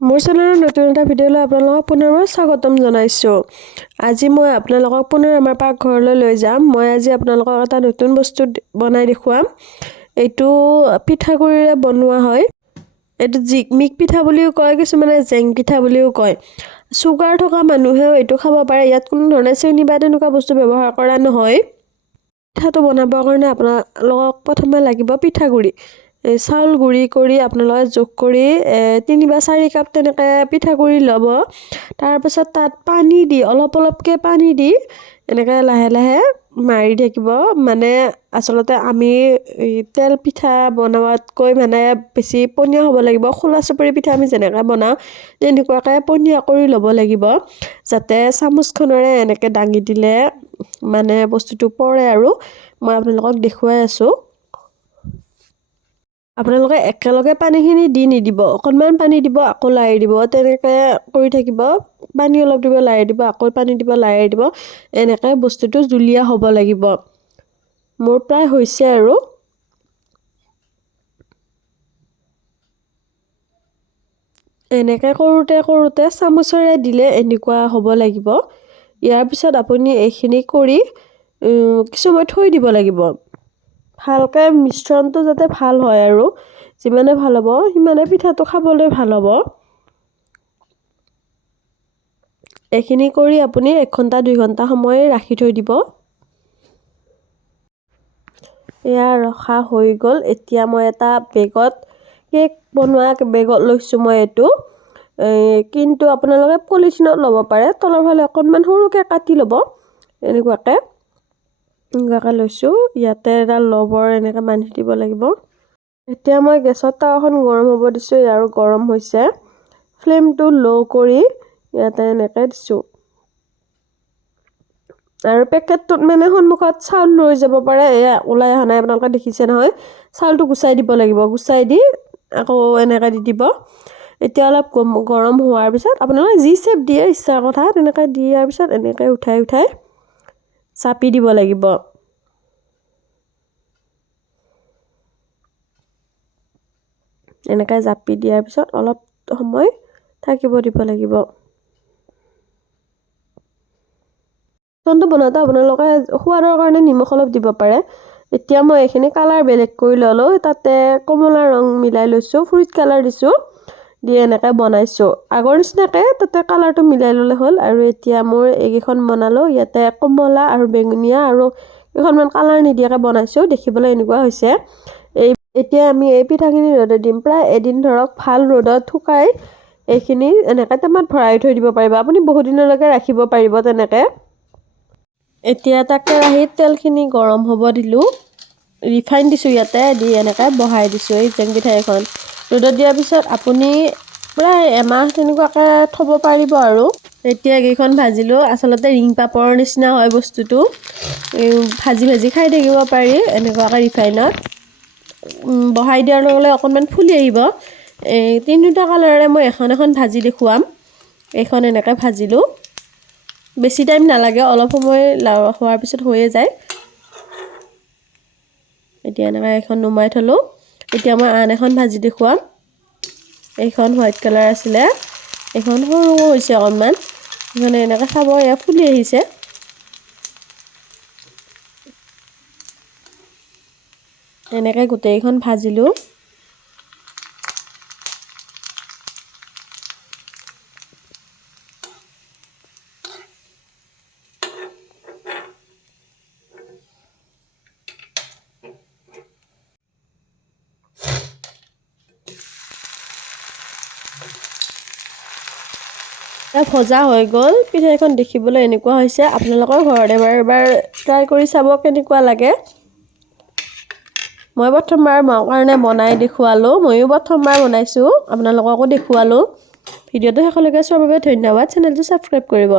মোৰ চেনেলৰ নতুন এটা ভিডিঅ'লৈ আপোনালোকক পুনৰবাৰ স্বাগতম জনাইছোঁ। আজি মই আপোনালোকক পুনৰ আমাৰ পাকঘৰলৈ লৈ যাম। মই আজি আপোনালোকক এটা নতুন বস্তু বনাই দেখুৱাম। এইটো পিঠাগুড়িৰে বনোৱা হয়। এইটো মিক পিঠা বুলিও কয়, কিছুমানে জেং পিঠা বুলিও কয়। চুগাৰ থকা মানুহেও এইটো খাব পাৰে। ইয়াত কোনো ধৰণে চেনি বা তেনেকুৱা বস্তু ব্যৱহাৰ কৰা নহয়। পিঠাটো বনাবৰ কাৰণে আপোনালোকক প্ৰথমে লাগিব পিঠাগুড়ি। চাউল গুড়ি কৰি আপোনালোকে যোগ কৰি 3 বা 4 কাপ তেনেকৈ পিঠাগুড়ি ল'ব। তাৰপিছত তাত পানী দি অলপকৈ পানী দি এনেকৈ লাহে লাহে মাৰি থাকিব। মানে আচলতে আমি তেল পিঠা বনোৱাতকৈ মানে বেছি পনীয়া হ'ব লাগিব। খোলা চুপুৰি পিঠা আমি যেনেকৈ বনাওঁ তেনেকুৱাকৈ পনীয়া কৰি ল'ব লাগিব, যাতে চামুচখনেৰে এনেকৈ দাঙি দিলে মানে বস্তুটো পৰে। আৰু মই আপোনালোকক দেখুৱাই আছোঁ। আপোনালোকে একেলগে পানীখিনি দি নিদিব, অকণমান পানী দিব, আকৌ লাৰি দিব, তেনেকৈ কৰি থাকিব। পানী অলপ দিব, লাৰি দিব, আকৌ পানী দিব, লাৰি দিব। এনেকৈ বস্তুটো জুলীয়া হ'ব লাগিব। মোৰ প্ৰায় হৈছে আৰু। এনেকৈ কৰোঁতে চামুচেৰে দিলে এনেকুৱা হ'ব লাগিব। ইয়াৰ পিছত আপুনি এইখিনি কৰি কিছু সময় থৈ দিব লাগিব। ভালকৈ মিশ্ৰণটো যাতে ভাল হয়, আৰু যিমানে ভাল হ'ব সিমানে পিঠাটো খাবলৈ ভাল হ'ব। এইখিনি কৰি আপুনি 1 ঘণ্টা 2 ঘণ্টা সময় ৰাখি থৈ দিব। এয়া ৰখা হৈ গ'ল। এতিয়া মই এটা বেগত কেক বনোৱা বেগত লৈছোঁ মই এইটো। কিন্তু আপোনালোকে পলিথিনত ল'ব পাৰে। তলৰ ফালে অকণমান সৰুকৈ কাটি ল'ব। এনেকুৱাকৈ লৈছোঁ। ইয়াতে এডাল লবৰ এনেকৈ বান্ধি দিব লাগিব। এতিয়া মই গেছত টাৱাখন গৰম হ'ব দিছোঁ, আৰু গৰম হৈছে। ফ্লেমটো ল' কৰি ইয়াতে এনেকৈ দিছোঁ। আৰু পেকেটটোত মানে সন্মুখত চাউল ৰৈ যাব পাৰে, এয়া ওলাই অহা নাই, আপোনালোকে দেখিছে নহয়। চাউলটো গুচাই দিব লাগিব, গুচাই দি আকৌ এনেকৈ দি দিব। এতিয়া অলপ গৰম হোৱাৰ পিছত আপোনালোকে যি চেপ দিয়ে ইচ্ছাৰ কথা তেনেকৈ দিয়াৰ পিছত এনেকৈ উঠাই চাপি দিব লাগিব। এনেকৈ জাপি দিয়াৰ পিছত অলপ সময় থাকিব দিব লাগিব। চনটো বনাওঁতে আপোনালোকে সোৱাদৰ কাৰণে নিমখ অলপ দিব পাৰে। এতিয়া মই এইখিনি কালাৰ বেলেগ কৰি ল'লোঁ। তাতে কমলা ৰং মিলাই লৈছোঁ, ফ্ৰুট কালাৰ দিছোঁ, দি এনেকৈ বনাইছোঁ। আগৰ নিচিনাকৈ তাতে কালাৰটো মিলাই ল'লে হ'ল। আৰু এতিয়া মোৰ এইকেইখন বনালোঁ। ইয়াতে কমলা আৰু বেঙুনীয়া আৰু কেইখনমান কালাৰ নিদিয়াকৈ বনাইছোঁ। দেখিবলৈ এনেকুৱা হৈছে। এতিয়া আমি এই পিঠাখিনি ৰ'দত দিম। প্ৰায় এদিন ধৰক ভাল ৰ'দত শুকাই এইখিনি এনেকৈ টেমাত ভৰাই থৈ দিব পাৰিব। আপুনি বহুত দিনলৈকে ৰাখিব পাৰিব তেনেকৈ। এতিয়া এটা কেৰাহীত তেলখিনি গৰম হ'ব দিলোঁ। ৰিফাইন দিছোঁ ইয়াতে, দি এনেকৈ বহাই দিছোঁ এই জেং পিঠা এখন। ৰ'দত দিয়াৰ পিছত আপুনি প্ৰায় এমাহ তেনেকুৱাকৈ থ'ব পাৰিব। আৰু এতিয়া এইকেইখন ভাজিলোঁ। আচলতে ৰিং পাপৰ নিচিনা হয় বস্তুটো। ভাজি খাই থাকিব পাৰি এনেকুৱাকৈ ৰিফাইনত। বহাই দিয়াৰ লগে লগে অকণমান ফুলি আহিব। 3টা কালাৰেৰে মই এখন ভাজি দেখুৱাম। এইখন এনেকৈ ভাজিলোঁ। বেছি টাইম নালাগে, অলপ সময় হোৱাৰ পিছত হৈয়ে যায়। এতিয়া এনেকৈ এখন নুমাই থ'লোঁ। এতিয়া মই আন এখন ভাজি দেখুৱাম। এইখন হোৱাইট কালাৰ আছিলে, এইখন সৰু হৈছে অকণমান। মানে এনেকৈ চাব, এয়া ফুলি আহিছে। এনেকৈ গোটেইখন ভাজিলোঁ। ভজা হৈ গ'ল। পিঠাখন দেখিবলৈ এনেকুৱা হৈছে। আপোনালোকৰ ঘৰত এবাৰ ট্ৰাই কৰি চাব কেনেকুৱা লাগে। মই প্ৰথমবাৰ কাৰণে বনাই দেখুৱালোঁ। ময়ো প্ৰথমবাৰ বনাইছোঁ, আপোনালোককো দেখুৱালোঁ। ভিডিঅ'টো শেষলৈকে চোৱাৰ বাবে ধন্যবাদ। চেনেলটো ছাবস্ক্ৰাইব কৰিব।